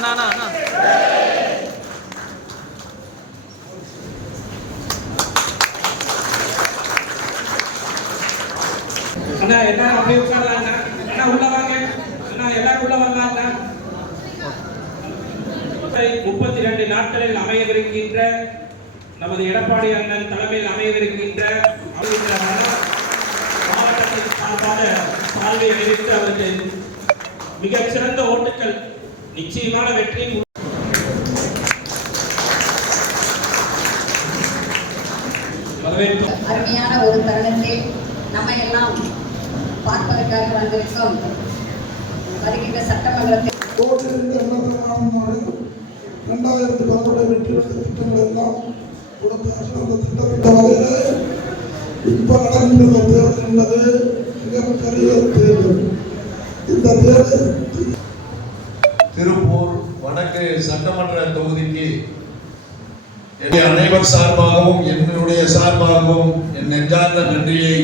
அண்ணா எல்லாரும் அப்படியே உட்காரலாம் அண்ணா உள்ள வாங்க அண்ணா எல்லாரும் உள்ள வாங்க 32 நாட்களில் அமையவிருக்கின்ற நமது எடப்பாடி அண்ணன் தலைமையில் அமையவிருக்கின்ற மாவட்டத்தின் சார்பாக சால்வை அணிவித்து அவருக்கு மிகச் சிறந்த ஓட்டுக்கள் நிச்சயமான வெற்றி அருமையான ஒரு தருணத்தில் நம்ம எல்லாம் பார்ப்பதற்காக வந்திருக்கோம். வருகின்ற சட்டமன்றத்தில் 2011 வெற்றி பெற்ற திட்டங்கள் எல்லாம் கொடுத்தார்கள். அந்த திட்டத்திட்ட வகையில் இப்போ நடக்கின்ற தேர்தல் என்பது மிகப்பெரிய தேர்தல். இந்த தேர்தல் திருப்பூர் வடக்கு சட்டமன்ற தொகுதிக்கு அனைவர் சார்பாகவும் என்னுடைய சார்பாகவும் என் நெஞ்சார்ந்த நன்றியை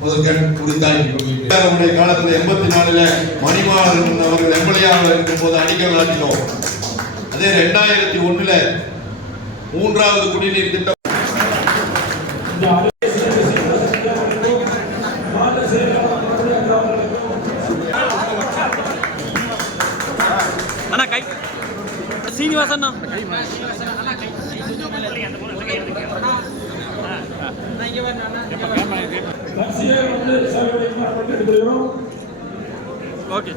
முதற்கண் குறித்தாக்கி கொள்கிறேன். காலத்தில் 84 மணிமாறன் அவர்கள் எம்எல்ஏவாக இருக்கும் போது அடிக்கல் நாட்டினோம். அதே 2001 மூன்றாவது குடிநீர் திட்டம் சீனிவாசன் ஓகே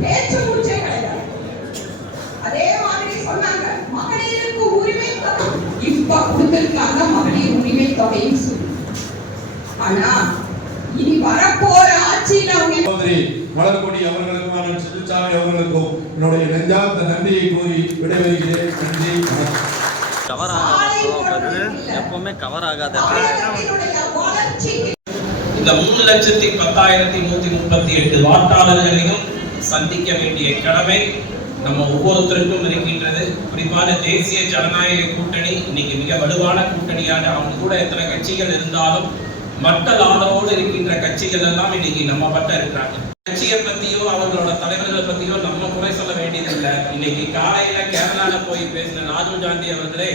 பேச்சு மூச்சே கிடையாது. அதே மாதிரி சொன்னாங்க மகளிருக்கு உரிமை தொகை இப்ப கொடுத்திருக்காங்க மகளிர் உரிமை தொகைன்னு சொல்லி. ஆனா இனி வரப்போற ஆட்சியில் அவங்க மலர்கொடி அவர்களுக்கும் சிறுசாமி அவர்களுக்கும் என்னுடைய நெஞ்சார்ந்த நன்றியை கூறி விடைபெறுகிறேன். நன்றி. எப்பவுமே கவர் ஆகாத இந்த 3,10,138 வாக்காளர்களையும் சந்திக்க வேண்டிய கடமை நம்ம ஒவ்வொருத்தருக்கும் இருக்கின்றது. குறிப்பான தேசிய ஜனநாயக கூட்டணி இன்னைக்கு மிக வலுவான கூட்டணியாக அவங்க கூட எத்தனை கட்சிகள் இருந்தாலும் மக்கள் ஆதரவோடு இருக்கின்ற கட்சிகள் எல்லாம் இன்னைக்கு நம்ம பட்ட இருக்கிறாங்க. கட்சியை பத்தியோ அவர்களோட தலைவர்களை பத்தியோ நம்ம குறை சொல்ல வேண்டியதில்லை. இன்னைக்கு காலையில கேரளால போய் பேசின ராகுல் காந்தி அவர்களே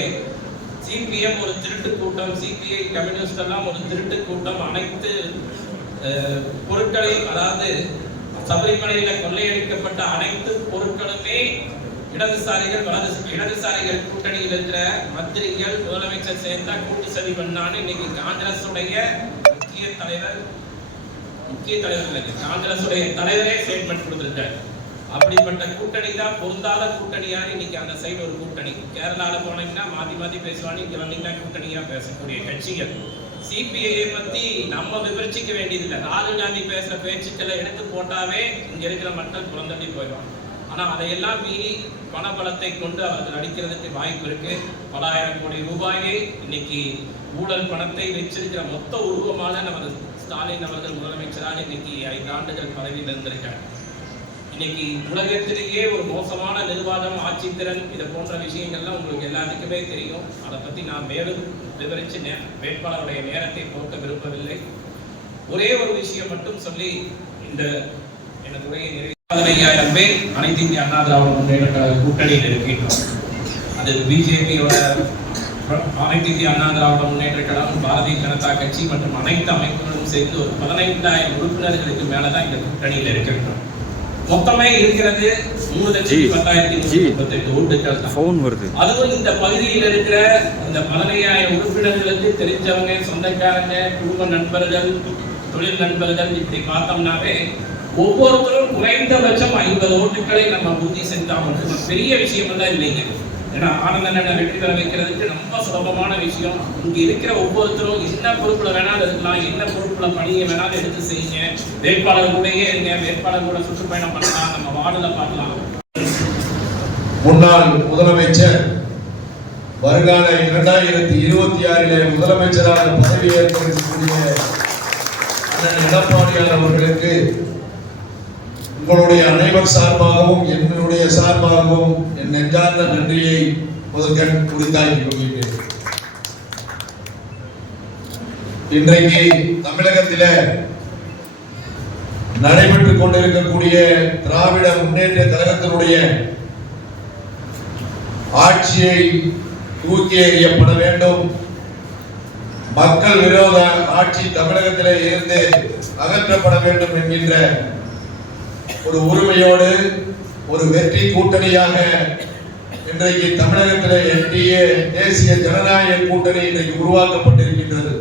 சிபிஎம் ஒரு திருட்டு கூட்டம், சிபிஐ கம்யூனிஸ்ட் எல்லாம் ஒரு திருட்டு கூட்டம், அனைத்து பொருட்களையும் அதாவது சபரிமலையில கொள்ளையடிக்கப்பட்ட அனைத்து பொருட்களுமே இடதுசாரிகள் கூட்டணியில் இருக்கிற மந்திரிகள் முதலமைச்சர் சேர்ந்தா கூட்டு சதி பண்ணான்னு இன்னைக்கு காங்கிரஸ் உடைய முக்கிய தலைவர் காங்கிரஸ் உடைய தலைவரே ஸ்டேட்மெண்ட் கொடுத்திருக்காரு. அப்படிப்பட்ட கூட்டணி தான் பொருந்தாத கூட்டணியான இன்னைக்கு அந்த சைடு ஒரு கூட்டணி. கேரளால போனீங்கன்னா மாத்தி பேசுவாங்க, இங்க வந்தீங்கன்னா கூட்டணியா பேசக்கூடிய கட்சிகள். சிபிஐ பத்தி நம்ம விமர்சிக்க வேண்டியதில்லை. ராகுல் காந்தி பேசுற பேச்சுக்களை எடுத்து போட்டாவே இங்க இருக்கிற மக்கள் புறந்தள்ளி போயிடுவாங்க. ஆனா அதையெல்லாம் மீறி பணபலத்தை கொண்டு அவர்கள் அடிக்கிறதுக்கு வாய்ப்பு இருக்கு. பல ஆயிரம் கோடி ரூபாயை இன்னைக்கு ஊழல் பணத்தை வச்சிருக்கிற மொத்த உருவமான நமது ஸ்டாலின் அவர்கள் முதலமைச்சராக இன்னைக்கு 5 ஆண்டுகள் பதவியில் இருந்திருக்காங்க. இன்னைக்கு உலகத்திலேயே ஒரு மோசமான நிர்வாகம், ஆட்சித்திறன் இதை போன்ற விஷயங்கள்லாம் உங்களுக்கு எல்லாத்துக்குமே தெரியும். அதை பத்தி நான் மேலும் விவரிச்சு வேட்பாளருடைய நேரத்தை போக்க விரும்பவில்லை. ஒரே ஒரு விஷயம் மட்டும் சொல்லி இந்த எனது உரையை நிறைவு. 15,000 பேர் அனைத்து இந்திய அண்ணா திராவிட முன்னேற்ற கூட்டணியில் இருக்கின்றோம். அது பிஜேபியோட அனைத்து இந்திய அண்ணா திராவிட முன்னேற்ற கழகம், பாரதிய ஜனதா கட்சி மற்றும் அனைத்து அமைப்புகளும் சேர்ந்து ஒரு 15,000 உறுப்பினர்களுக்கு மேலதான் இந்த கூட்டணியில் இருக்கின்றோம். மொத்தமே இருக்கிறது 3,10,138 ஓட்டுகள். அதுவும் இந்த பகுதியில் இருக்கிற இந்த 15,000 உறுப்பினர்களுக்கு தெரிஞ்சவங்க, சொந்தக்காரங்க, குடும்ப நண்பர்கள், தொழில் நண்பர்கள் இப்படி பார்த்தோம்னாவே ஒவ்வொருத்தரும் குறைந்தபட்சம் 50 ஓட்டுகளை நம்ம உறுதி செஞ்சா மட்டும் பெரிய விஷயம் எல்லாம் இல்லைங்க. ஏன்னா ஆனந்தனை வெற்றி பெற வைக்கிறதுக்கு ரொம்ப சுலபமான விஷயம். இங்க இருக்கிற ஒவ்வொருத்தரும் என்ன பொறுப்புல வேணாலும் இருக்கலாம், என்ன பொறுப்புல பணியை வேணாலும் எடுத்து செய்யுங்க. வேட்பாளர் கூடயே இருங்க, வேட்பாளர் கூட சுற்றுப்பயணம் பண்ணலாம், நம்ம வார்டுல பார்க்கலாம். முன்னாள் முதலமைச்சர் வருகால 2026 முதலமைச்சராக பதவியேற்கக்கூடிய அண்ணன் எடப்பாடியார் அவர்களுக்கு உங்களுடைய அனைவர் சார்பாகவும் என்னுடைய சார்பாகவும் என் நெஞ்சார்ந்த நன்றியை முதற்கண் குறித்தாக்கி கொள்கிறேன். இன்றைக்கு தமிழகத்திலே நடைபெற்றுக் கொண்டிருக்கக்கூடிய திராவிட முன்னேற்ற கழகத்தினுடைய ஆட்சியை தூக்கி எறியப்பட வேண்டும். மக்கள் விரோத ஆட்சி தமிழகத்திலே இருந்து அகற்றப்பட வேண்டும் என்கின்ற ஒரு உரிமையோடு ஒரு வெற்றி கூட்டணியாக இன்றைக்கு தமிழகத்திலே என்டிஏ தேசிய ஜனநாயக கூட்டணி இன்றைக்கு உருவாக்கப்பட்டிருக்கின்றது.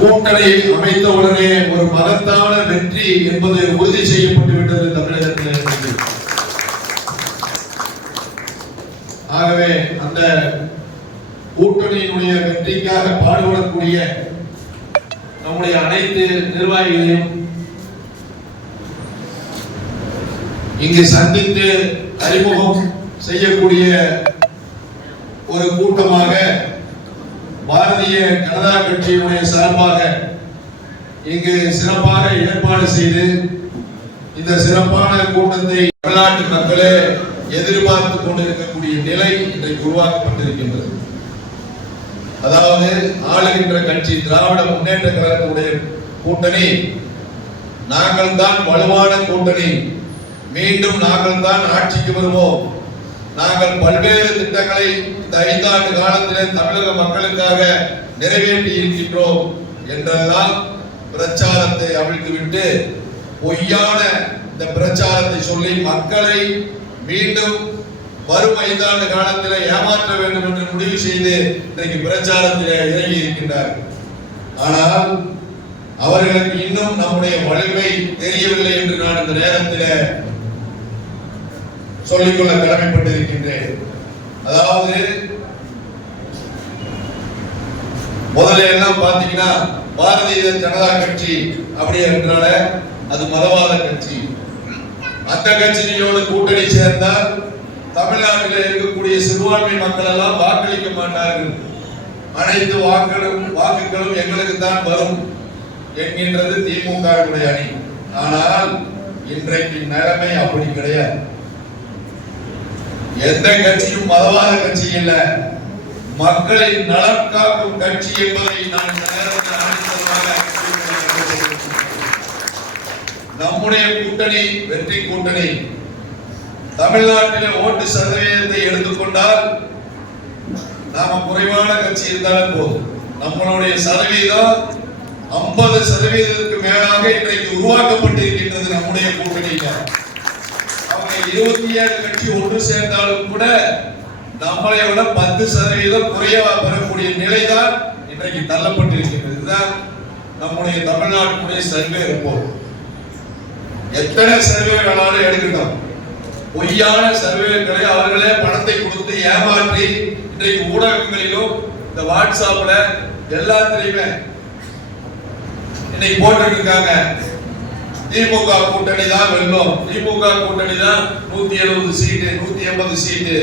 கூட்டணி அமைத்தவுடனே ஒரு மகத்தான வெற்றி என்பது உறுதி செய்யப்பட்டு விட்டது தமிழகத்திலே. ஆகவே அந்த கூட்டணியினுடைய வெற்றிக்காக பாடுபடக்கூடிய நம்முடைய அனைத்து நிர்வாகிகளையும் இங்கு சந்தித்து அறிமுகம் செய்யக்கூடிய ஒரு கூட்டமாக பாரதிய ஜனதா கட்சியினுடைய சார்பாக இங்கு சிறப்பாக ஏற்பாடு செய்து இந்த சிறப்பான கூட்டத்தை தமிழ்நாட்டு மக்களே எதிர்பார்த்து கொண்டிருக்கக்கூடிய நிலை இன்றைக்கு உருவாக்கப்பட்டிருக்கின்றது. அதாவது ஆளுகின்ற கட்சி திராவிட முன்னேற்ற கழகத்துடைய கூட்டணி நாங்கள் தான் வலுவான கூட்டணி, மீண்டும் நாங்கள் தான் ஆட்சிக்கு வருவோம், நாங்கள் பல்வேறு திட்டங்களை இந்த 5 ஆண்டு காலத்திலே தமிழக மக்களுக்காக நிறைவேற்றி இருக்கின்றோம் என்றெல்லாம் பிரச்சாரத்தை அவிழ்த்துவிட்டு பொய்யான இந்த பிரச்சாரத்தை சொல்லி மக்களை மீண்டும் வரும் 5 ஆண்டு காலத்தில் ஏமாற்ற வேண்டும் என்று முடிவு செய்து இன்றைக்கு பிரச்சாரத்தில் இறங்கி இருக்கின்றார்கள். ஆனால் அவர்களுக்கு இன்னும் நம்முடைய வலிமை தெரியவில்லை என்று நான் இந்த நேரத்தில் சொல்லிக்கொள்ள கடமைப்பட்டிருக்கின்றேன். அதாவது முதல்ல எல்லாம் பாத்தீங்கன்னா பாரதிய ஜனதா கட்சி அப்படி என்றால அது மதவாத கட்சி. அந்த கட்சியோடு கூட்டணி சேர்ந்தால் தமிழ்நாட்டில் இருக்கக்கூடிய சிறுபான்மை மக்கள் எல்லாம் வாக்களிக்க மாட்டார்கள், அனைத்து வாக்குகளும் எங்களுக்கு தான் வரும் என்கின்றது திமுகவுடைய அணி. ஆனால் இன்றைக்கு நிலைமை அப்படி கிடையாது. எந்த கட்சியும் மதவாத கட்சி இல்ல, மக்களின் நலன் காக்கும் கட்சி என்பதை நான் இந்த நேரத்தில் நம்முடைய கூட்டணி வெற்றி கூட்டணி. தமிழ்நாட்டில் ஓட்டு சதவீதத்தை எடுத்துக்கொண்டால் நாம குறைவான கட்சி இருந்தாலும் போதும், நம்மளுடைய சதவீதம் 50% மேலாக இன்றைக்கு உருவாக்கப்பட்டிருக்கின்றது நம்முடைய கூட்டணியில. அவங்க 27 கட்சி ஒன்று சேர்ந்தாலும் கூட நம்மளை விட 10% குறைவா பெறக்கூடிய நிலைதான் இன்றைக்கு தள்ளப்பட்டிருக்கிறது. இதுதான் நம்முடைய தமிழ்நாட்டுடைய சர்வே ரிப்போர்ட். எத்தனை சர்வே வேணாலும் எடுக்கட்டும், பொய்யான சர்வேகளை அவர்களே பணத்தை கொடுத்து ஏமாற்றி இன்றைக்கு ஊடகங்களிலும் இந்த வாட்ஸ்அப்ல எல்லாத்திலையுமே இன்னைக்கு போட்டு இருக்காங்க. திமுக கூட்டணி தான் வெல்லும், திமுக கூட்டணி தான் 170 சீட்டு 180 சீட்டு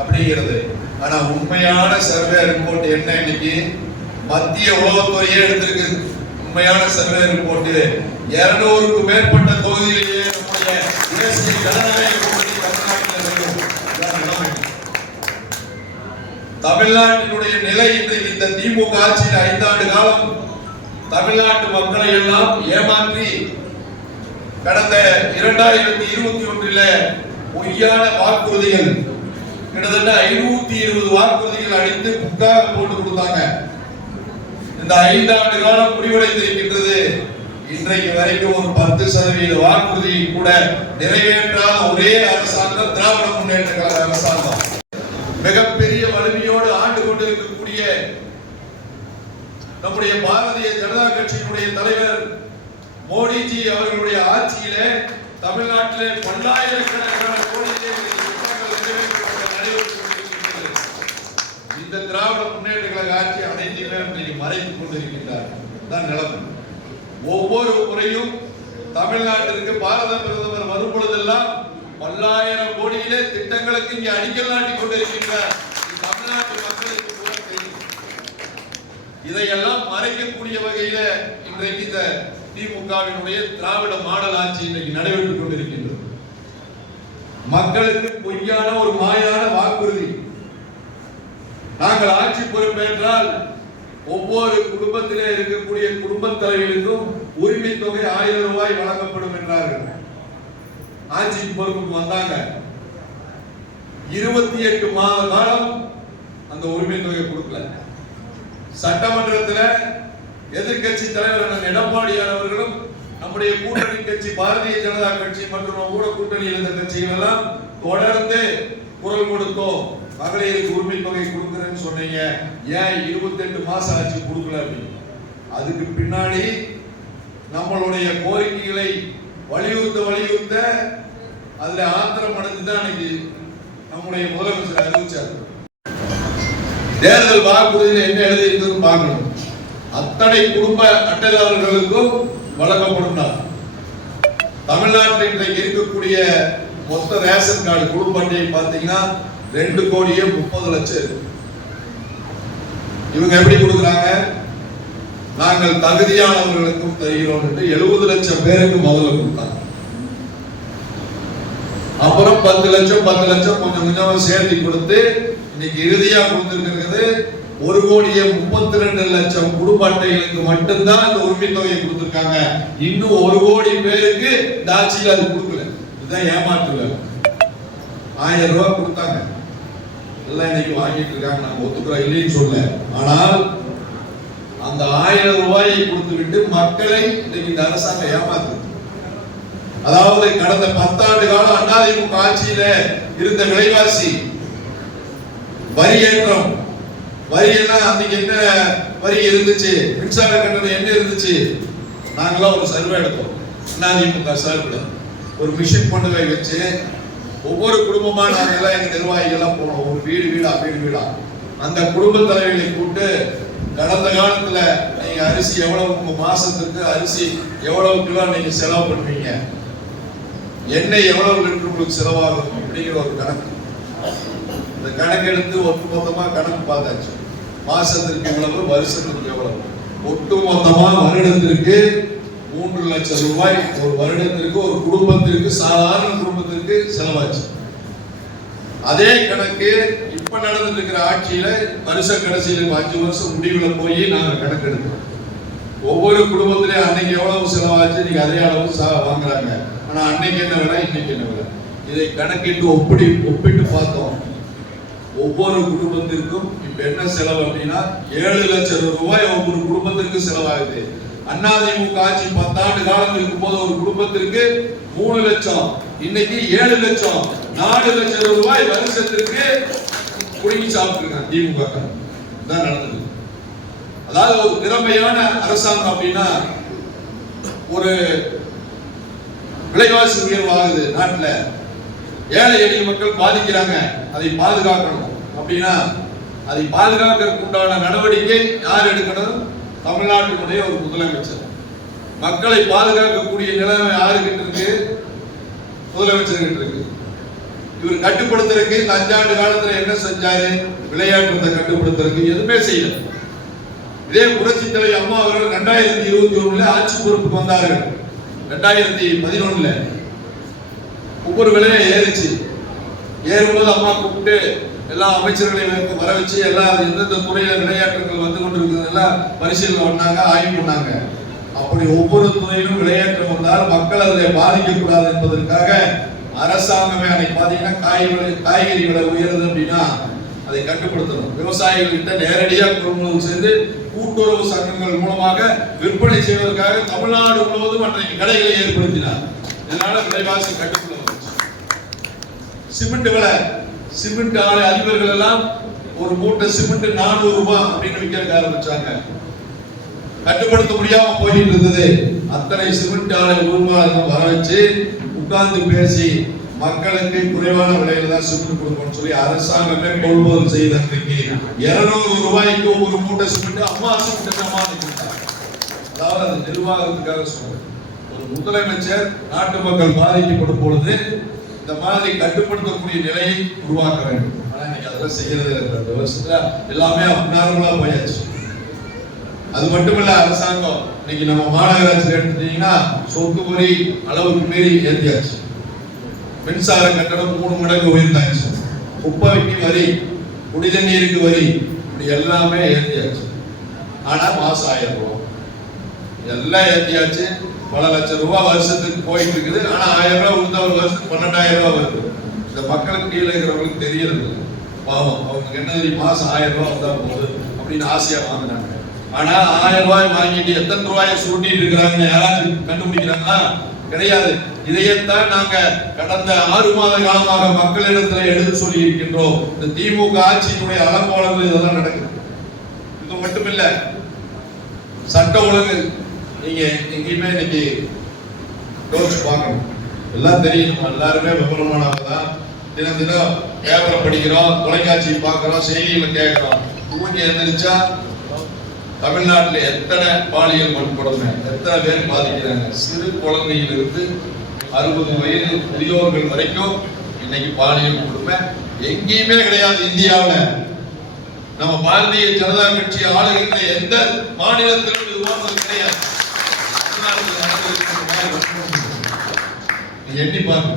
அப்படிங்கிறது. ஆனா உண்மையான சர்வே ரிப்போர்ட் என்ன? இன்னைக்கு மத்திய உளவுத்துறையே எடுத்திருக்கு உண்மையான சர்வே ரிப்போர்ட். 200க்கு மேற்பட்ட தொகுதியிலேயே நம்முடைய தேசிய ஜனநாயக கூட்டணி தமிழ்நாட்டில் வெல்லும். தமிழ்நாட்டினுடைய நிலை இன்றைக்கு இந்த திமுக ஆட்சியில் 5 ஆண்டு காலம் தமிழ்நாட்டு மக்களை எல்லாம் ஏமாற்றி கடந்த 2021 பொய்யான வாக்குறுதிகள் கிட்டத்தட்ட 520 வாக்குறுதிகள் அடித்து புக்காக போட்டு கொடுத்தாங்க. இந்த 5 ஆண்டு காலம் முடிவடைந்திருக்கின்றது. இன்றைக்கு வரைக்கும் ஒரு 10% வாக்குறுதி கூட நிறைவேற்றாத ஒரே அரசாங்கம் திராவிட முன்னேற்ற கழக அரசாங்கம். மிகப்பெரிய வலிமையோடு ஆண்டு கொண்டிருக்கக்கூடிய நம்முடைய பாரதிய ஜனதா கட்சியினுடைய தலைவர் மோடிஜி அவர்களுடைய ஆட்சியிலே தமிழ்நாட்டிலே பல்லாயிரக்கணக்கான கோடிகளே இந்த திராவிட முன்னேற்ற கழக ஆட்சி அனைத்தையுமே மறைத்துக் கொண்டிருக்கின்றார் தான் நிலைமை. ஒவ்வொரு முறையும் தமிழ்நாட்டிற்கு பாரத பிரதமர் வரும் பொழுதெல்லாம் பல்லாயிரம் கோடியிலே திட்டங்களுக்கு இங்கே அடிக்கல் நாட்டிக் கொண்டிருக்கின்றார். தமிழ்நாட்டு மக்களுக்கு கூட தெரியும். இதையெல்லாம் மறைக்கக்கூடிய வகையில இன்றைக்கு இந்த திமுகவினுடைய திராவிட மாடல் ஆட்சி இன்றைக்கு நடைபெற்றுக் கொண்டிருக்கின்றது. மக்களுக்கு பொய்யான ஒரு மாயான வாக்குறுதி. நாங்கள் ஆட்சி பொறுப்பேற்றால் ஒவ்வொரு குடும்பத்திலே இருக்கக்கூடிய குடும்பத் தலைவர்களுக்கும் உரிமை தொகை 1000 ரூபாய் வழங்கப்படும் என்றார்கள். ஆட்சி பொறுப்புக்கு வந்தாங்க. 28 மாத காலம் அந்த உரிமை தொகை கொடுக்கல. சட்டமன்றத்தில் எதிர்கட்சி தலைவர் எடப்பாடியார் அவர்களும் நம்முடைய கூட்டணி கட்சி பாரதிய ஜனதா கட்சி மற்றும் கூட கூட்டணியில் இருந்த கட்சிகள் எல்லாம் தொடர்ந்து குரல் கொடுத்தோம். மகளிருக்கு உரிமை தொகை கொடுக்கிறேன்னு சொன்னீங்க, ஏன் 28 மாசம் ஆச்சு கொடுக்கல அப்படின்னு. அதுக்கு பின்னாடி நம்மளுடைய கோரிக்கைகளை வலியுறுத்த அதுல ஆத்திரம் அடைந்துதான் அன்னைக்கு நம்முடைய முதலமைச்சர் அறிவிச்சார். தேர்தல் வாக்குறுதியில் என்ன எழுதி இருக்குன்னு பார்க்கணும். அத்தனை குடும்ப அட்டைதாரர்களுக்கும் வழங்கப்படும். தமிழ்நாட்டில் இன்றைக்கு இருக்கக்கூடிய மொத்த ரேஷன் கார்டு குடும்ப அட்டையை பார்த்தீங்கன்னா 2,30,00,000. இவங்க எப்படி கொடுக்குறாங்க? நாங்கள் தகுதியானவர்களுக்கும் தருகிறோம் என்று 70 லட்சம் பேருக்கு முதல்ல கொடுத்தாங்க. அப்புறம் 10 லட்சம் கொஞ்சம் கொஞ்சமா சேர்த்து கொடுத்து இன்னைக்கு இறுதியா கொடுத்திருக்கிறது 1,32,00,000 குடும்ப அட்டைகளுக்கு மட்டும்தான் இந்த உரிமை தொகையை கொடுத்திருக்காங்க. இன்னும் 1 கோடி பேருக்கு இந்த ஆட்சியில் அது கொடுக்கல. இதுதான் ஏமாற்றுல. 1000 ரூபாய் கொடுத்தாங்க, எல்லாம் இன்னைக்கு வாங்கிட்டு இருக்காங்க. நாங்க ஒத்துக்கிறோம், இல்லைன்னு சொல்ல. ஆனால் அந்த 1000 ரூபாயை கொடுத்து விட்டு மக்களை இன்னைக்கு இந்த அரசாங்கம் ஏமாத்து. அதாவது கடந்த 10 ஆண்டு காலம் அதிமுக ஆட்சியில இருந்த விலைவாசி வரி ஏற்றம், வரி எல்லாம் அன்னைக்கு என்ன வரி இருந்துச்சு, மின்சார கட்டணம் என்ன இருந்துச்சு, நாங்களாம் ஒரு சர்வே எடுத்தோம். அதிமுக சார்பில் ஒரு மிஷின் கொண்டு போய் வச்சு ஒவ்வொரு குடும்பமா நாங்க எல்லாம் எங்க நிர்வாகிகள் எல்லாம் போனோம். ஒரு வீடா அந்த குடும்ப தலைவர்களை கூப்பிட்டு கடந்த காலத்துல நீங்க அரிசி எவ்வளவு, உங்க மாசத்துக்கு அரிசி எவ்வளவு கிலோ நீங்க செலவு பண்ணுவீங்க, எண்ணெய் எவ்வளவு லிட்டர் உங்களுக்கு செலவாகும் அப்படிங்கிற ஒரு கணக்கு. இந்த கணக்கு எடுத்து ஒட்டுமொத்தமா கணக்கு பார்த்தாச்சு. மாசத்திற்கு எவ்வளவு, வருஷத்திற்கு எவ்வளவு, ஒட்டுமொத்தமா வருடத்திற்கு 3 லட்சம் ரூபாய் ஒரு வருடத்திற்கு ஒரு குடும்பத்திற்கு, சாதாரண குடும்பத்திற்கு செலவாச்சு. அதே கணக்கு இப்ப நடந்துட்டு இருக்கிற ஆட்சியில வருஷ கடைசியில 5 வருஷம் முடிவுல போய் நாங்க கணக்கு எடுக்கிறோம். ஒவ்வொரு குடும்பத்திலே அன்னைக்கு எவ்வளவு செலவாச்சு, நீங்க அதே அளவு வாங்குறாங்க. ஆனா அன்னைக்கு என்ன விலை, இன்னைக்கு என்ன விலை, இதை கணக்கிட்டு ஒப்பிட்டு பார்த்தோம். ஒவ்வொரு குடும்பத்திற்கும் இப்ப என்ன செலவு அப்படின்னா 7 லட்சம் ரூபாய் ஒவ்வொரு குடும்பத்திற்கு செலவாகுது. அதிமுக ஆட்சி 10 ஆண்டு காலம் இருக்கும் போது ஒரு குடும்பத்திற்கு 3 லட்சம், இன்னைக்கு 7 லட்சம், 4 லட்சம் ரூபாய் வருஷத்திற்கு குடிங்கி சாப்பிட்டுருக்காங்க திமுக. தான் நடந்தது. அதாவது ஒரு திறமையான அரசாங்கம் அப்படின்னா, ஒரு விலைவாசி உயர்வாகுது நாட்டுல, ஏழை எளிய மக்கள் பாதிக்கிறாங்க, அதை பாதுகாக்கணும் அப்படின்னா அதை பாதுகாக்கிறதுக்கு உண்டான நடவடிக்கை யார் எடுக்கணும்? தமிழ்நாட்டினுடைய ஒரு முதலமைச்சர். மக்களை பாதுகாக்கக்கூடிய நிலைமை யாருக்கிட்ட இருக்கு? முதலமைச்சர்கிட்ட இருக்கு. இவர் கட்டுப்படுத்துறதுக்கு இந்த 5 ஆண்டு காலத்துல என்ன செஞ்சாரு? விளையாட்டுத்தை கட்டுப்படுத்துறதுக்கு எதுவுமே செய்யல. இதே புரட்சி தலைவி அம்மா அவர்கள் 2021 ஆட்சி பொறுப்புக்கு வந்தார்கள். 2011 ஒவ்வொரு விலையும் ஏறிச்சு. ஏறும்போது அம்மா கூப்பிட்டு எல்லா அமைச்சர்களையும் வர வச்சு எல்லா எந்தெந்த துறையில விளையாட்டுகள் வந்து கொண்டிருக்கிறது எல்லாம் பரிசீலனை பண்ணாங்க, ஆய்வு பண்ணாங்க. அப்படி ஒவ்வொரு துறையிலும் விளையாட்டு வந்தால் மக்கள் அதில் பாதிக்கக்கூடாது என்பதற்காக அரசாங்கமே அன்னைக்கு பாத்தீங்கன்னா காய்கறி விலை உயருது அப்படின்னா அதை கட்டுப்படுத்தணும். விவசாயிகள் கிட்ட நேரடியாக கொள்முதல் செய்து கூட்டுறவு சங்கங்கள் மூலமாக விற்பனை செய்வதற்காக தமிழ்நாடு முழுவதும் அன்றைக்கு கடைகளை ஏற்படுத்தினார். இதனால விலைவாசி கட்டுப்படுத்த. சிமெண்ட் விலை, சிமெண்ட் ஆலை அதிபர்கள் எல்லாம் ஒரு மூட்டை சிமெண்ட் 400 ரூபாய் அப்படின்னு விற்க ஆரம்பிச்சாங்க. கட்டுப்படுத்த முடியாம போயிட்டு இருந்தது. அத்தனை சிமெண்ட் ஆலை உருவாக்கம் வர வச்சு உட்கார்ந்து பேசி மக்களுக்கு குறைவான விலையில தான் சிமெண்ட் கொடுக்கணும்னு சொல்லி அரசாங்கமே கொள்முதல் செய்த 200 ரூபாய்க்கு ஒரு மூட்டை சிமெண்ட் அம்மா சிமெண்ட் கொடுத்தாங்க. அதாவது அது நிர்வாகத்துக்காக சொல்றேன். ஒரு முதலமைச்சர் நாட்டு மக்கள் பாதிக்கப்படும் பொழுது இந்த மாதிரி கட்டுப்படுத்தக்கூடிய நிலையை உருவாக்க வேண்டும். ஆனா இன்னைக்கு அதெல்லாம் செய்யறது இல்லை. 2 வருஷத்துல எல்லாமே அப்நார்மலா போயாச்சு. அது மட்டுமல்ல, அரசாங்கம் இன்னைக்கு நம்ம மாநகராட்சி எடுத்துட்டீங்கன்னா சொத்து வரி அளவுக்கு மீறி ஏற்றியாச்சு. மின்சார கட்டணம் 3 மடங்கு உயர்ந்தாச்சு. குப்பைக்கு வரி, குடிதண்ணீருக்கு வரி, இப்படி எல்லாமே ஏற்றியாச்சு. ஆனா மாசம் 1000 ரூபாய் எல்லாம் ஏத்தியாச்சு. பல லட்சம் ரூபாய் வருஷத்துக்கு போயிட்டு இருக்குது. ஆனா 1000 ரூபாய் கொடுத்தா ஒரு வருஷத்துக்கு 12,000 ரூபாய் வருது. இந்த மக்களுக்கு கீழே இருக்கிறவங்களுக்கு தெரியறது பாவம். அவங்களுக்கு என்ன தெரியும், மாசம் 1000 ரூபாய் வந்தா போகுது அப்படின்னு ஆசையா வாங்கினாங்க. ஆனா 1000 ரூபாய் வாங்கிட்டு எத்தனை ரூபாயை சுருட்டிட்டு இருக்கிறாங்கன்னு யாராச்சும் கண்டுபிடிக்கிறாங்களா? கிடையாது. இதையத்தான் நாங்க கடந்த 6 மாத காலமாக மக்களிடத்தில் எடுத்து சொல்லி இருக்கின்றோம். இந்த திமுக ஆட்சியினுடைய அலங்கோலங்கள் இதெல்லாம் நடக்குது. இது மட்டுமில்ல, சட்ட ஒழுங்கு நீங்க எங்கேயுமே இன்னைக்கு யோசிச்சு பார்க்கணும். எல்லாம் தெரியும், எல்லாருமே விவரமானவங்க தான். தினம் தினம் பேப்பரை படிக்கிறோம், தொலைக்காட்சி பார்க்கிறோம், செய்திகளை கேட்கிறோம். தூங்கி எழுந்திரிச்சா தமிழ்நாட்டில் எத்தனை பாலியல் வன்கொடுமை, எத்தனை பேர் பாதிக்கிறாங்க. சிறு குழந்தையிலிருந்து 60 வயது முதியோர்கள் வரைக்கும் இன்னைக்கு பாலியல் கொடுமை எங்கேயுமே கிடையாது. இந்தியாவில் நம்ம பாரதிய ஜனதா கட்சி ஆளுகின்ற எந்த மாநிலத்திலும் இது போன்றது கிடையாது. எண்ணி பாருங்க.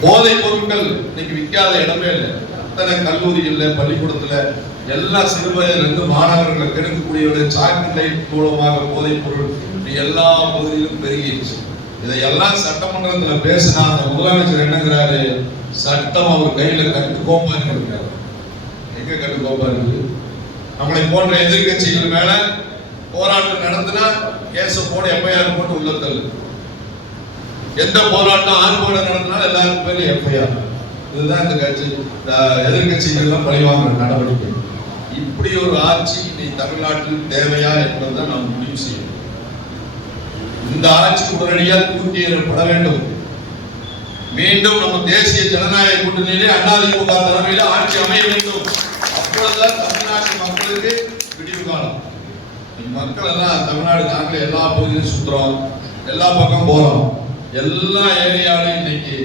போதைப் பொருட்கள் இன்னைக்கு விற்காத இடமே இல்லை. அத்தனை கல்லூரிகள்ல, பள்ளிக்கூடத்துல எல்லாம் சிறுவயதிலிருந்து மாணவர்களை கெடுக்கக்கூடிய சாக்கிலை மூலமாக போதைப் பொருள் எல்லா பகுதியிலும் பெருகிடுச்சு. இதையெல்லாம் சட்டமன்றத்தில் பேசினா அந்த முதலமைச்சர் என்னங்கிறாரு, சட்டம் அவர் கையில கட்டுக்கோப்பா இருக்கிறார். எங்க கட்டுக்கோப்பா இருக்கு? நம்மளை போன்ற எதிர்கட்சிகள் மேல போராட்டம் நடத்தினா கேச போட்டு எஃப்ஐஆர் போட்டு உள்ள தள்ளு. எந்த போராட்டம் ஆர்ப்பாட்டம் நடத்தினாலும் எல்லாருக்கும் பேர் எஃப்ஐஆர். இதுதான் இந்த கட்சி எதிர்கட்சிகள் பழிவாங்குற நடவடிக்கை. இப்படி ஒரு ஆட்சி இன்னைக்கு தமிழ்நாட்டில் தேவையா என்பதுதான் நாம் முடிவு செய்யணும். இந்த ஆட்சி உடனடியாக தூக்கி எறியப்பட வேண்டும். மீண்டும் நம்ம தேசிய ஜனநாயக கூட்டணியிலே அதிமுக தலைமையில் ஆட்சி அமைய வேண்டும். அப்பொழுதுதான் தமிழ்நாட்டு மக்களுக்கு விடிவு காலம். மக்கள் எல்லாம் தமிழ்நாடு நாங்களே எல்லா பகுதியிலும் சுற்றுறோம், எல்லா பக்கம் போறோம், எல்லா ஏரியாவிலும் இன்னைக்கு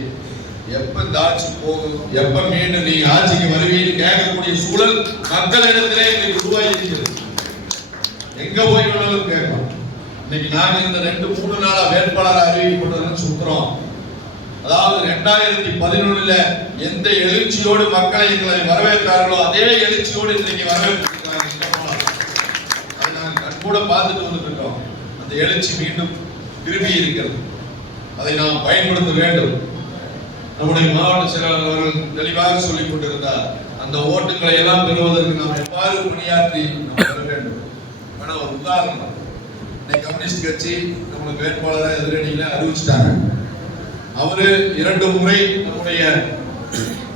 எப்ப இந்த ஆட்சி போகும், எப்ப மீண்டும் நீங்க ஆட்சிக்கு வருவீன்னு கேட்கக்கூடிய சூழல் மக்களிடத்திலே இன்னைக்கு உருவாகி இருக்கிறது. எங்க போய் வேணாலும் கேட்கலாம். இன்னைக்கு நாங்க இந்த 2-3 நாளா வேட்பாளர் அறிவிக்கப்பட்டதுன்னு சுத்துறோம். அதாவது 2011 எந்த எழுச்சியோடு மக்களை எங்களை வரவேற்றார்களோ அதே எழுச்சியோடு இன்னைக்கு வரவேற்கிறாங்க. அதை நாங்கள் கண்கூட பார்த்துட்டு வந்துட்டோம். அந்த எழுச்சி மீண்டும் திரும்பி இருக்கிறது. அதை நாம் பயன்படுத்த வேண்டும். நம்முடைய மாவட்ட செயலாளர் அவர்கள் தெளிவாக சொல்லிக் கொண்டிருந்தார். அந்த ஓட்டுகளை எல்லாம் பெறுவதற்கு நாம் எவ்வாறு பணியாற்றி நாம் பெற வேண்டும். ஆனா ஒரு உதாரணம், கம்யூனிஸ்ட் கட்சி நம்மளுக்கு வேட்பாளரை எதிரணியில அறிவிச்சிட்டாங்க. அவரு 2 முறை நம்முடைய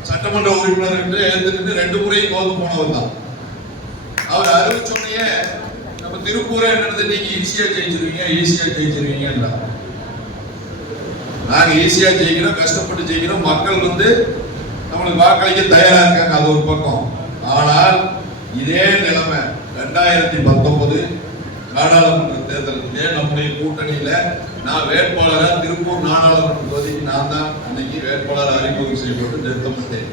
சட்டமன்ற உறுப்பினர் என்று எடுத்துக்கிட்டு 2 முறை தோத்து போனவர் தான். அவர் அறிவிச்சோடனே நம்ம திருப்பூரை என்னது, நீங்க ஈஸியா ஜெயிச்சிருவீங்க. நாங்க ஈஸியா ஜெயிக்கிறோம், கஷ்டப்பட்டு ஜெயிக்கிறோம். மக்கள் நம்மளுக்கு வாக்களிக்க தயாரா இருக்காங்க. அது ஒரு பக்கம். ஆனால் இதே நிலைமை 2019 நாடாளுமன்ற தேர்தலிலே நம்முடைய கூட்டணியில நான் வேட்பாளரா திருப்பூர் நாடாளுமன்ற தொகுதிக்கு நான் தான் அன்னைக்கு வேட்பாளர் அறிமுகம் செய்யப்பட்டு நிறுத்தப்பட்டேன்.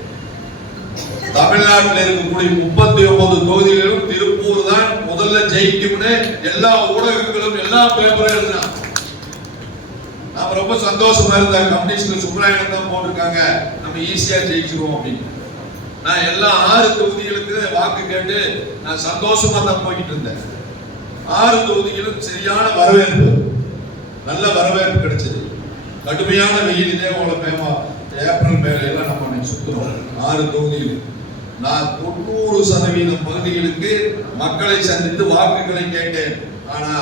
தமிழ்நாட்டில் இருக்கக்கூடிய 39 தொகுதிகளிலும் திருப்பூர் தான் முதல்ல ஜெயிக்கும்னு எல்லா ஊடகங்களும் எல்லா பேப்பரும் எழுதினான். நாம ரொம்ப சந்தோஷமா இருந்த கம்யூனிஸ்ட் சுப்ராயன் தான் போட்டிருக்காங்க நம்ம ஈஸியா ஜெயிச்சிருவோம் அப்படின்னு. நான் எல்லா 6 தொகுதிகளுக்கு வாக்கு கேட்டு நான் சந்தோஷமா தான் போய்கிட்டு இருந்தேன். 6 தொகுதிகளும் சரியான வரவேற்பு, நல்ல வரவேற்பு கிடைச்சது. கடுமையான வெயில் இதே போல ஏப்ரல் மேல நம்ம சுத்துறோம். 6 தொகுதியில் நான் 90% பகுதிகளுக்கு மக்களை சந்தித்து வாக்குகளை கேட்டேன். ஆனா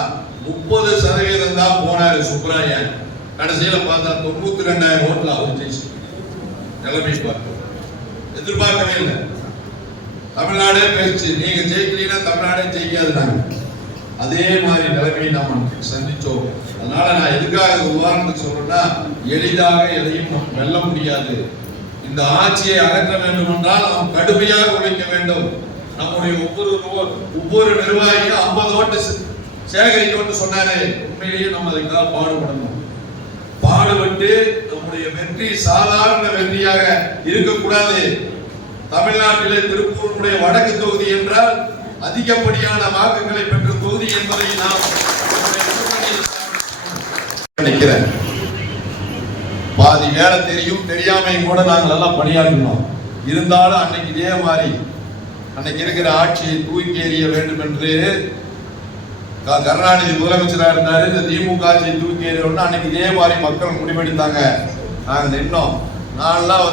30% தான் போனாரு சுப்ராயன். கடைசியில பார்த்தா 92,000 ஓட்டுல அவர் ஜெயிச்சு. நிலைமை பார்த்து எதிர்பார்க்கவே இல்லை. தமிழ்நாடே பேச்சு, நீங்க ஜெயிக்கிறீங்கன்னா தமிழ்நாடே ஜெயிக்காதுனாங்க. அதே மாதிரி நிலைமையை நாம் சந்திச்சோம். அதனால நான் எதுக்காக உதாரணத்துக்கு சொல்றேன்னா, எளிதாக எதையும் நாம் வெல்ல முடியாது. இந்த ஆட்சியை அகற்ற வேண்டும் என்றால் நாம் கடுமையாக உழைக்க வேண்டும். நம்முடைய ஒவ்வொரு நிர்வாகியும் 50 ஓட்டு சேகரிக்கணும்னு சொன்னாரு. உண்மையிலேயே நம்ம அதுக்காக பாடுபடணும். பாடுபட்டு நம்முடைய வெற்றி சாதாரண வெற்றியாக இருக்கக்கூடாது. தமிழ்நாட்டிலே திருப்பூருடைய வடக்கு தொகுதி என்றால் அதிகப்படியான வாக்குகளை பெற்ற தொகுதி என்பதை நாம் நினைக்கிறேன். பாதி வேலை தெரியும், தெரியாமையும் கூட நாங்கள் எல்லாம் பணியாற்றினோம். இருந்தாலும் அன்னைக்கு இதே மாதிரி அன்னைக்கு இருக்கிற ஆட்சியை தூக்கி எறிய வேண்டும் என்று கருணாநிதி முதலமைச்சராக இருந்தாரு. இந்த திமுக ஆட்சியை தூக்கி எறியணும்னா அன்னைக்கு இதே மாதிரி மக்கள் முடிவெடுத்தாங்க. நாங்க நின்னோம். நான்லாம்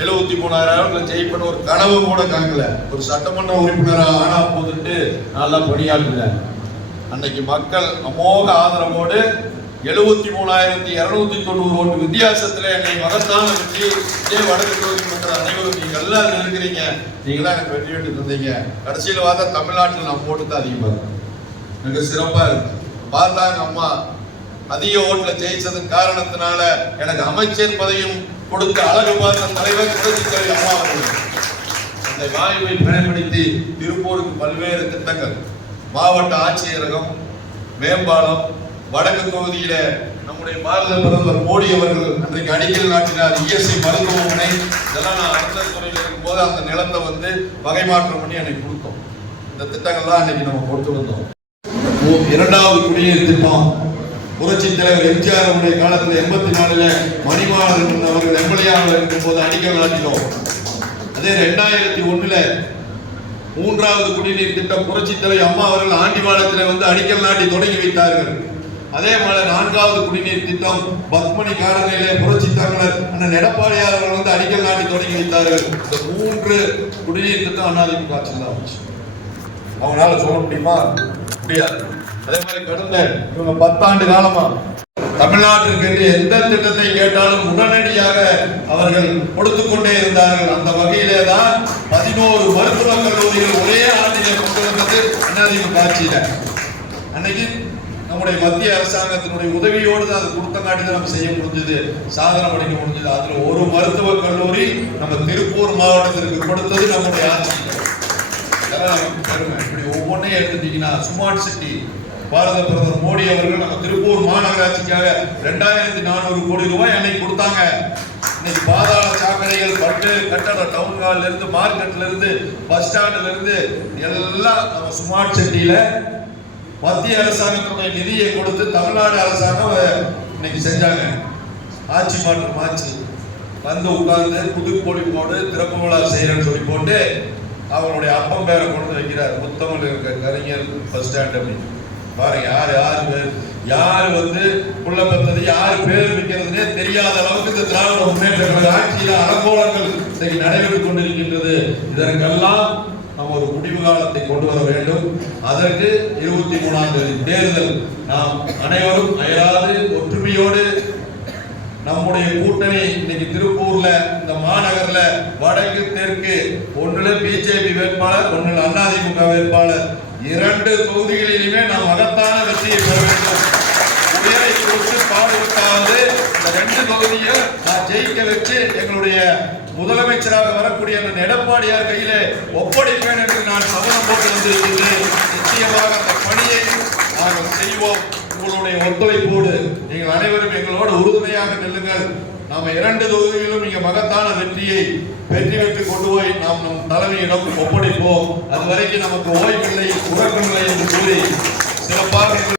73,000 ஜெயிப்பேன் ஒரு கனவு கூட காணல. ஒரு சட்டமன்ற உறுப்பினராக ஆனா போதுட்டு நல்லா பணியாற்றுறேன். அன்னைக்கு மக்கள் அமோக ஆதரவோடு 73,290 ஓட்டு வித்தியாசத்துல என்னை மகத்தான வெற்றி இதே வடக்கு தொகுதி மக்கள் அனைவரும் நீங்க எல்லாம் இருக்கிறீங்க. நீங்களாம் எனக்கு வெற்றி பெற்று தந்தீங்க. கடைசியில் பார்த்தா தமிழ்நாட்டில் நம்ம ஓட்டு தான் அதிகமாக இருக்கு. எனக்கு சிறப்பா இருக்கு. பார்த்தாங்க அம்மா அதிக ஓட்டுல ஜெயிச்சதன் காரணத்தினால எனக்கு அமைச்சர் பதவியும் கொடுத்த அழகு பார்த்த தலைவர் புரட்சித் தலைவி அம்மா அவர்கள். அந்த வாய்ப்பை பயன்படுத்தி திருப்பூருக்கு பல்வேறு திட்டங்கள், மாவட்ட ஆட்சியரகம், மேம்பாலம், வடக்கு தொகுதியில நம்முடைய பாரத பிரதமர் மோடி அவர்கள் அன்றைக்கு அடிக்கல் நாட்டினார் இஎஸ்ஐ மருத்துவமனை. இதெல்லாம் நான் அரசர் துறையில் இருக்கும்போது அந்த நிலத்தை வகை மாற்றம் பண்ணி அன்னைக்கு கொடுத்தோம். இந்த திட்டங்கள்லாம் அன்னைக்கு நம்ம கொண்டு வந்தோம். இரண்டாவது குடிநீர் திட்டம் புரட்சித் தலைவர் எம்ஜிஆர் அவருடைய காலத்தில் 84 மணிமாறன் அவர்கள் எம்எல்ஏவாக இருக்கும் போது அடிக்கல் நாட்டினோம். அதே 2001 மூன்றாவது குடிநீர் திட்டம் புரட்சித் தலைவர் அம்மா அவர்கள் ஆண்டிவாளத்தில் அடிக்கல் நாட்டி தொடங்கி வைத்தார்கள். அதே மாதிரி 4வது குடிநீர் திட்டம் பத்மணி காலனியிலே புரட்சித் தலைவர் அண்ணன் எடப்பாடியார் அவர்கள் அடிக்கல் நாட்டி தொடங்கி வைத்தார்கள். இந்த 3 குடிநீர் திட்டம் அதிமுக ஆட்சியில் தான் ஆச்சு. அவங்களால சொல்ல முடியுமா? முடியாது. அதே மாதிரி கடந்த 10 ஆண்டு காலமா தமிழ்நாட்டிற்கு என்று எந்த திட்டத்தை கேட்டாலும் உடனடியாக அவர்கள் கொடுத்துக் கொண்டே இருந்தார்கள். அந்த வகையிலே தான் 11 மருத்துவக் கல்லூரிகள் ஒரே ஆண்டிலே கொண்டு வந்தது அதிமுக ஆட்சியில. அன்னைக்கு நம்முடைய மத்திய அரசாங்கத்தினுடைய உதவியோடு தான் அது கொடுத்த நாட்டில் நம்ம செய்ய முடிஞ்சது, சாதனை படிக்க முடிஞ்சது. அதுல ஒரு மருத்துவக் கல்லூரி நம்ம திருப்பூர் மாவட்டத்திற்கு கொடுத்தது நம்முடைய ஆட்சி. இப்படி ஒவ்வொன்றையும் எடுத்துட்டீங்கன்னா ஸ்மார்ட் சிட்டி பாரத பிரதமர் மோடி அவர்கள் நம்ம திருப்பூர் மாநகராட்சிக்காக 2,400 கோடி ரூபாய் அன்னைக்கு கொடுத்தாங்க. இன்னைக்கு பாதாள சாக்கடைகள் பல்வேறு கட்டட டவுன் ஹால்ல இருந்து மார்க்கெட்ல இருந்து பஸ் ஸ்டாண்ட்ல இருந்து எல்லாம் நம்ம ஸ்மார்ட் சிட்டியில மத்திய அரசாங்கத்துடைய நிதியை கொடுத்து தமிழ்நாடு அரசாங்கம் இன்னைக்கு செஞ்சாங்க. ஆட்சி மாற்றம் ஆச்சு உட்கார்ந்து புதுக்கோடி போடு திறப்பு விழா செய்யறேன்னு சொல்லி போட்டு அவங்களுடைய அப்பம் பேரை கொண்டு வைக்கிறார். முத்தமிழ் இருக்க கலைஞர் பஸ் ஸ்டாண்ட் அப்படின்னு பாருங்க. யாரு புள்ள பத்தது யாரு பேர் வைக்கிறதுனே தெரியாத அளவுக்கு இந்த திராவிட முன்னேற்ற ஆட்சியில அறங்கோலங்கள் இன்னைக்கு நடைபெற்றுக் கொண்டிருக்கின்றது. இதற்கெல்லாம் நம்ம ஒரு முடிவு காலத்தை கொண்டு வர வேண்டும். அதற்கு 23ஆம் தேதி தேர்தல் நாம் அனைவரும் அயராது ஒற்றுமையோடு நம்முடைய கூட்டணி இன்னைக்கு திருப்பூர்ல இந்த மாநகர்ல வடக்கு தெற்கு ஒன்றுல பிஜேபி வேட்பாளர், ஒன்றுல அதிமுக வேட்பாளர், 2 தொகுதிகளிலுமே நாம் மகத்தான வெற்றியை பெற வேண்டும். உயரை கொடுத்து பாடுபட்டாவது இந்த 2 தொகுதியை நான் ஜெயிக்க வச்சு எங்களுடைய முதலமைச்சராக வரக்கூடிய எடப்பாடியார் கையில ஒப்படைப்பேன் என்று நான் சபதம் போட்டு வந்திருக்கின்றேன். நிச்சயமாக அந்த பணியை நாங்கள் செய்வோம். உங்களுடைய ஒத்துழைப்போடு நீங்கள் அனைவரும் எங்களோடு உறுதுணையாக நில்லுங்கள். நாம 2 தொகுதிகளிலும் நீங்க மகத்தான வெற்றியை பெற்று கொண்டு போய் நாம் நம் தலைமையிடம் ஒப்படைப்போம். அது வரைக்கும் நமக்கு ஓய்வில்லை, உறக்கமில்லை என்று கூறி சிறப்பாக